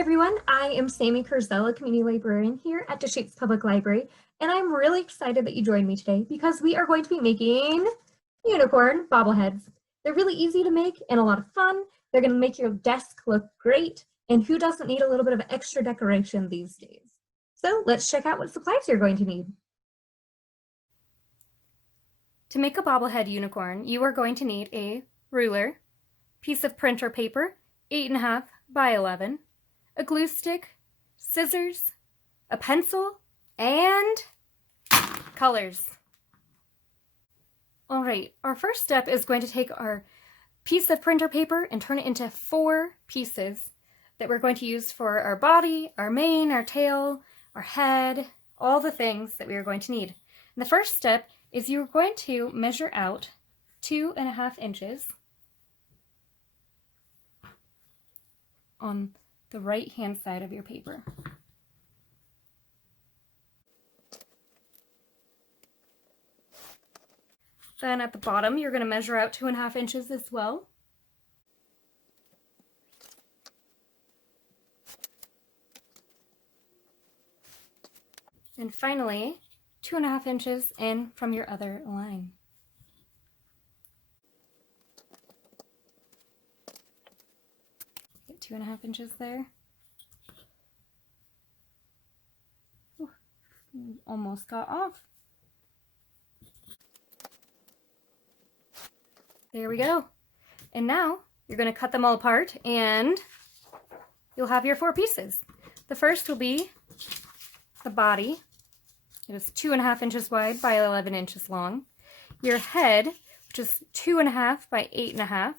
everyone, I am Sammy Curzella, Community Librarian here at Deschutes Public Library, and I'm really excited that you joined me today because we are going to be making unicorn bobbleheads. They're really easy to make and a lot of fun. They're going to make your desk look great, and who doesn't need a little bit of extra decoration these days? So let's check out what supplies you're going to need. To make a bobblehead unicorn, you are going to need a ruler, piece of printer paper, 8.5 by 11, a glue stick, scissors, a pencil, and colors. All right, our first step is going to take our piece of printer paper and turn it into 4 pieces that we're going to use for our body, our mane, our tail, our head, all the things that we are going to need. And the first step is you're going to measure out 2.5 inches on the right hand side of your paper. Then at the bottom, you're going to measure out 2.5 inches as well. And finally, 2.5 inches in from your other line. Get 2.5 inches there. Ooh, almost got off. There we go. And now you're going to cut them all apart and you'll have your 4 pieces. The first will be the body. It is 2.5 inches wide by 11 inches long. Your head, which is 2.5 by 8.5.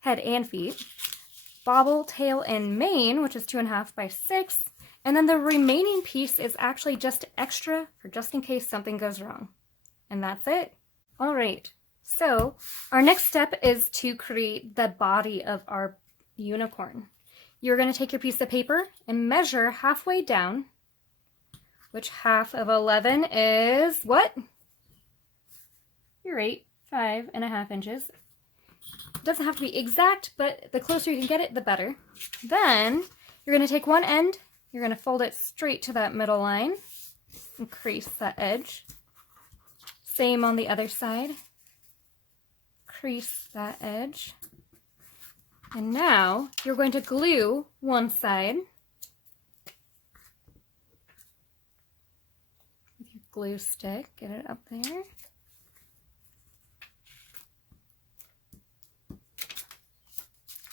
Head and feet. Bobble, tail, and mane, which is 2.5 by 6. And then the remaining piece is actually just extra for just in case something goes wrong. And that's it. All right. So our next step is to create the body of our unicorn. You're going to take your piece of paper and measure halfway down, which half of 11 is what? You're right, 5.5 inches. It doesn't have to be exact, but the closer you can get it, the better. Then you're going to take one end, you're going to fold it straight to that middle line and crease that edge. Same on the other side. Crease that edge. And now you're going to glue one side with your glue stick. Get it up there.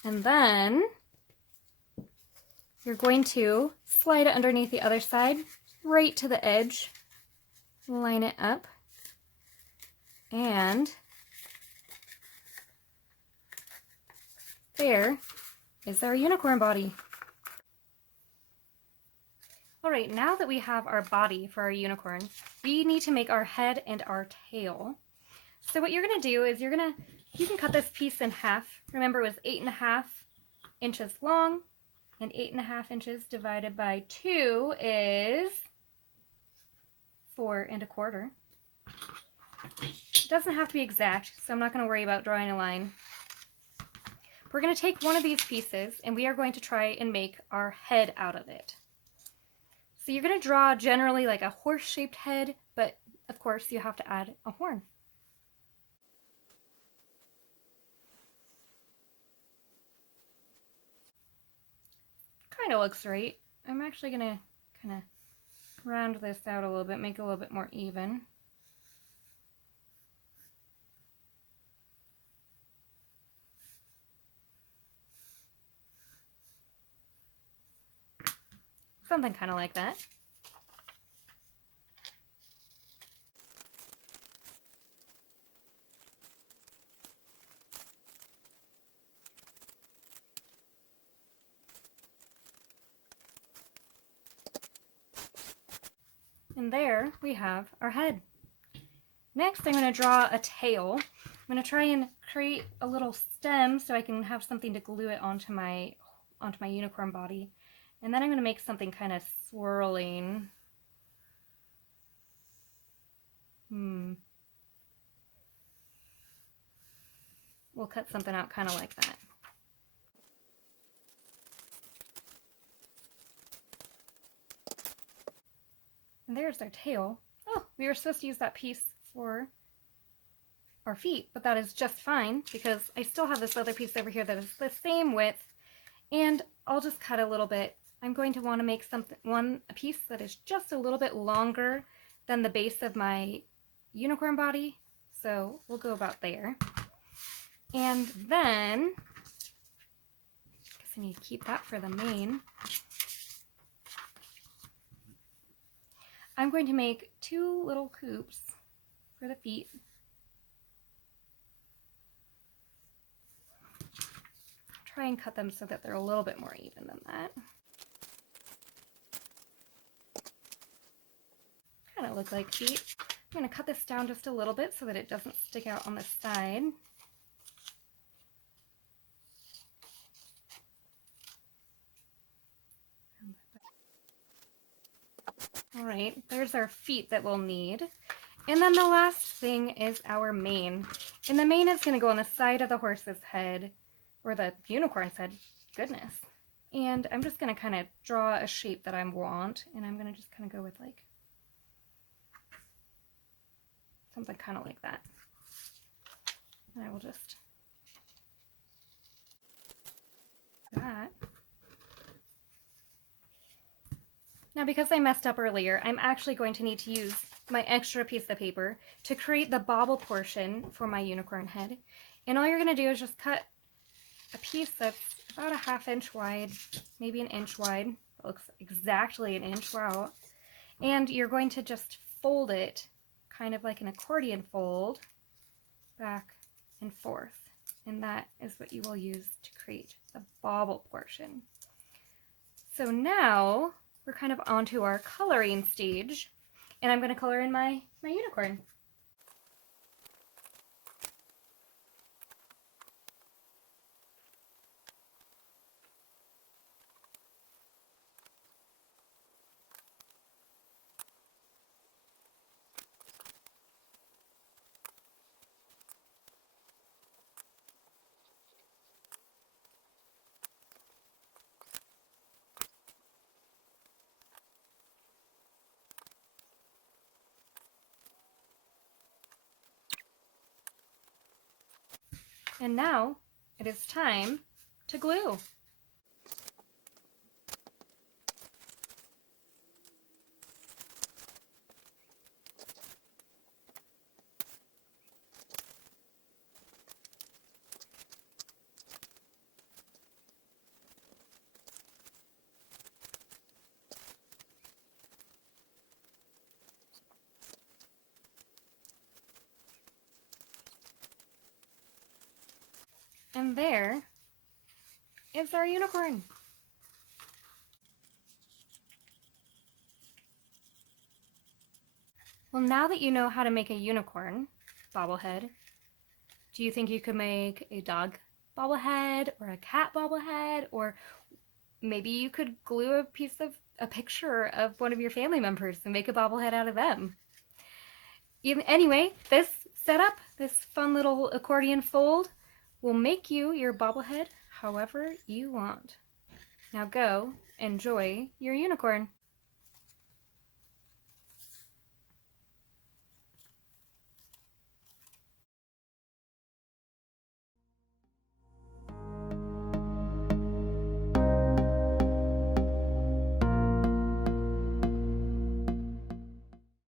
And then you're going to slide it underneath the other side, right to the edge. Line it up. And there is our unicorn body. All right, now that we have our body for our unicorn, we need to make our head and our tail. So what you're going to do is you can cut this piece in half. Remember, it was 8.5 inches long, and 8.5 inches divided by 2 is 4.25. It doesn't have to be exact, so I'm not going to worry about drawing a line. We're going to take one of these pieces and we are going to try and make our head out of it. So you're going to draw generally like a horse-shaped head, but of course you have to add a horn. Kind of looks right. I'm actually going to kind of round this out a little bit, make it a little bit more even. Something kind of like that. And there we have our head. Next, I'm going to draw a tail. I'm going to try and create a little stem so I can have something to glue it onto my unicorn body. And then I'm going to make something kind of swirling. We'll cut something out kind of like that. And there's their tail. Oh, we were supposed to use that piece for our feet, but that is just fine because I still have this other piece over here that is the same width, and I'll just cut a little bit. I'm going to want to make a piece that is just a little bit longer than the base of my unicorn body, so we'll go about there. And then, I guess I need to keep that for the mane. I'm going to make 2 little coops for the feet. Try and cut them so that they're a little bit more even than that. Kind of look like feet. I'm going to cut this down just a little bit so that it doesn't stick out on the side. Alright, there's our feet that we'll need. And then the last thing is our mane. And the mane is going to go on the side of the horse's head, or the unicorn's head, goodness. And I'm just going to kind of draw a shape that I want, and I'm going to just kind of go with like something kind of like that. And I will just that. Now, because I messed up earlier, I'm actually going to need to use my extra piece of paper to create the bobble portion for my unicorn head. And all you're going to do is just cut a piece that's about a 1/2 inch wide, maybe an inch wide. It looks exactly an inch, wow. And you're going to just fold it, kind of like an accordion fold, back and forth. And that is what you will use to create the bobble portion. So now we're kind of onto our coloring stage, and I'm going to color in my unicorn. And now it is time to glue. And there is our unicorn. Well, now that you know how to make a unicorn bobblehead, do you think you could make a dog bobblehead or a cat bobblehead, or maybe you could glue a picture of one of your family members and make a bobblehead out of them? Anyway, this setup, this fun little accordion fold, will make you your bobblehead however you want. Now go enjoy your unicorn.